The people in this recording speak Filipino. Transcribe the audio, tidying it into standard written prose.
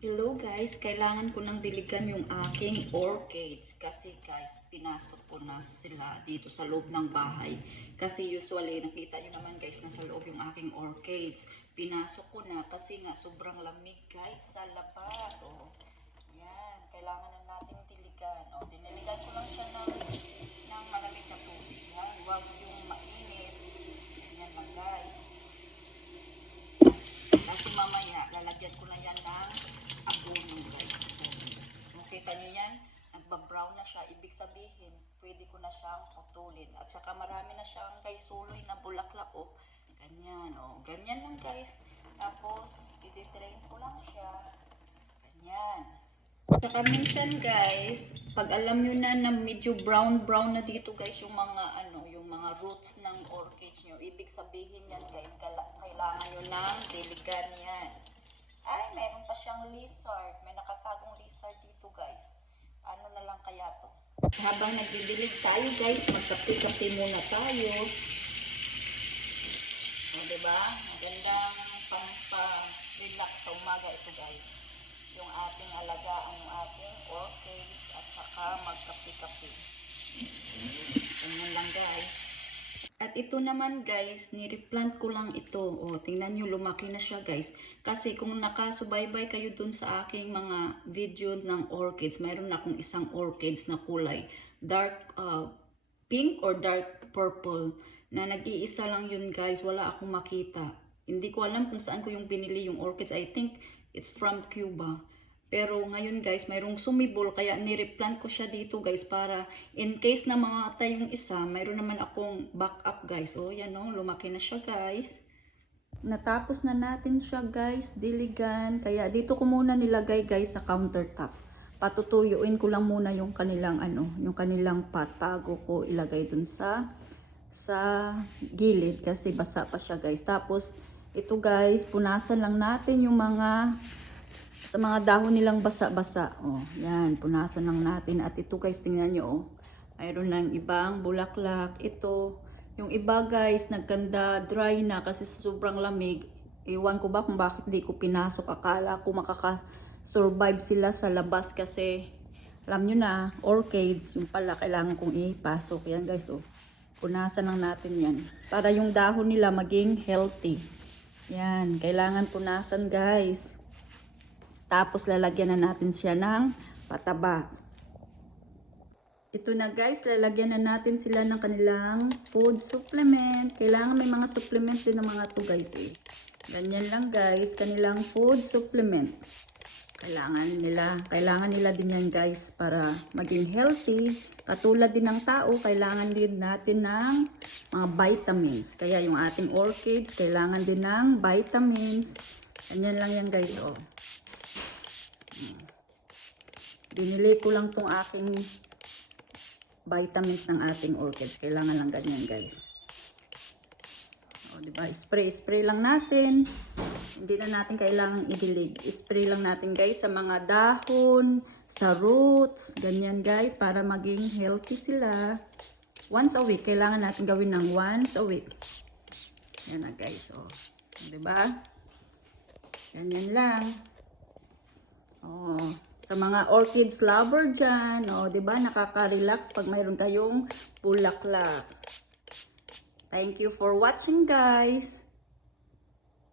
Hello guys, kailangan ko nang diligan yung aking orchids kasi guys, pinasok ko na sila dito sa loob ng bahay. Kasi usually, nakita nyo naman guys, nasa loob yung aking orchids. Pinasok ko na kasi nga sobrang lamig guys sa labas. Oh, yan, kailangan na nating diligan. Oh, diniligan ko lang siya ng malamig na tubig. Yan, huwag yung mainit. Yan lang guys. Kasi mamaya, lalagyan ko na yan ng abono guys. Kung kita nyo yan, nagbabrown na siya. Ibig sabihin, pwede ko na siyang putulin. At saka marami na siyang guys suloy na bulaklak. Oh, ganyan. Oh, ganyan lang guys. Tapos, i-drain ko lang siya. Ganyan. Saka minsan guys, pag alam nyo na medyo brown na dito guys yung mga yung mga roots ng orchids nyo, ibig sabihin yan guys, kailangan nyo ng diligan yan. Ay, meron pa siyang lizard. May nakatagong lizard dito guys. Ano na lang kaya to? Habang nagdidilig tayo guys, magkape-kape muna tayo. O, diba? Magandang pang-relax sa umaga ito guys. Yung ating alagaan, yung ating orchids, at saka magkape-kape. Ganyan lang guys. At ito naman guys, nireplant ko lang ito. O, tingnan nyo, lumaki na siya guys. Kasi kung nakasubaybay kayo dun sa aking mga video ng orchids, mayroon na akong isang orchids na kulay. Dark pink or dark purple. Na nag-iisa lang yun guys, wala akong makita. Hindi ko alam kung saan ko yung binili yung orchids. I think it's from Cuba. Pero ngayon guys, mayroong sumibol kaya nireplant ko siya dito guys para in case na mamatay yung isa, mayroon naman akong backup guys. Oh, yan oh, lumaki na siya guys. Natapos na natin siya guys, diligan. Kaya dito ko muna nilagay guys sa countertop. Patutuyuin ko lang muna yung kanilang yung kanilang pot bago ko ilagay dun sa gilid kasi basa pa siya guys. Tapos ito guys, punasan lang natin yung sa mga dahon nilang basa-basa. Oh, yan, punasan lang natin. At ito guys, tingnan nyo, oh. Mayroon ng ibang bulaklak. Ito, yung iba guys, nagkanda dry na kasi sobrang lamig. Iwan ko ba kung bakit di ko pinasok. Akala ko makaka-survive sila sa labas kasi alam nyo na, orchids, yung pala kailangan kong ipasok. Yan guys, oh. Punasan lang natin yan. Para yung dahon nila maging healthy. Yan, kailangan punasan guys. Tapos lalagyan na natin siya ng pataba. Ito na guys, lalagyan na natin sila ng kanilang food supplement. Kailangan may mga supplement din ng mga to guys eh. Ganyan lang guys, kanilang food supplement. Kailangan nila din yan guys para maging healthy. Katulad din ng tao, kailangan din natin ng mga vitamins. Kaya yung ating orchids, kailangan din ng vitamins. Ganyan lang yan guys oh. Binili ko lang tong aking vitamins ng ating orchids. Kailangan lang ganyan guys. O, diba? Spray lang natin. Hindi na natin kailangan idilig. Spray lang natin guys sa mga dahon, sa roots. Ganyan guys para maging healthy sila. Once a week. Kailangan natin gawin ng once a week. Yan na guys. O, diba? Ganyan lang. O, sa mga orchids lover dyan, o, diba, nakaka-relax pag mayroon kayong bulaklak. Thank you for watching, guys.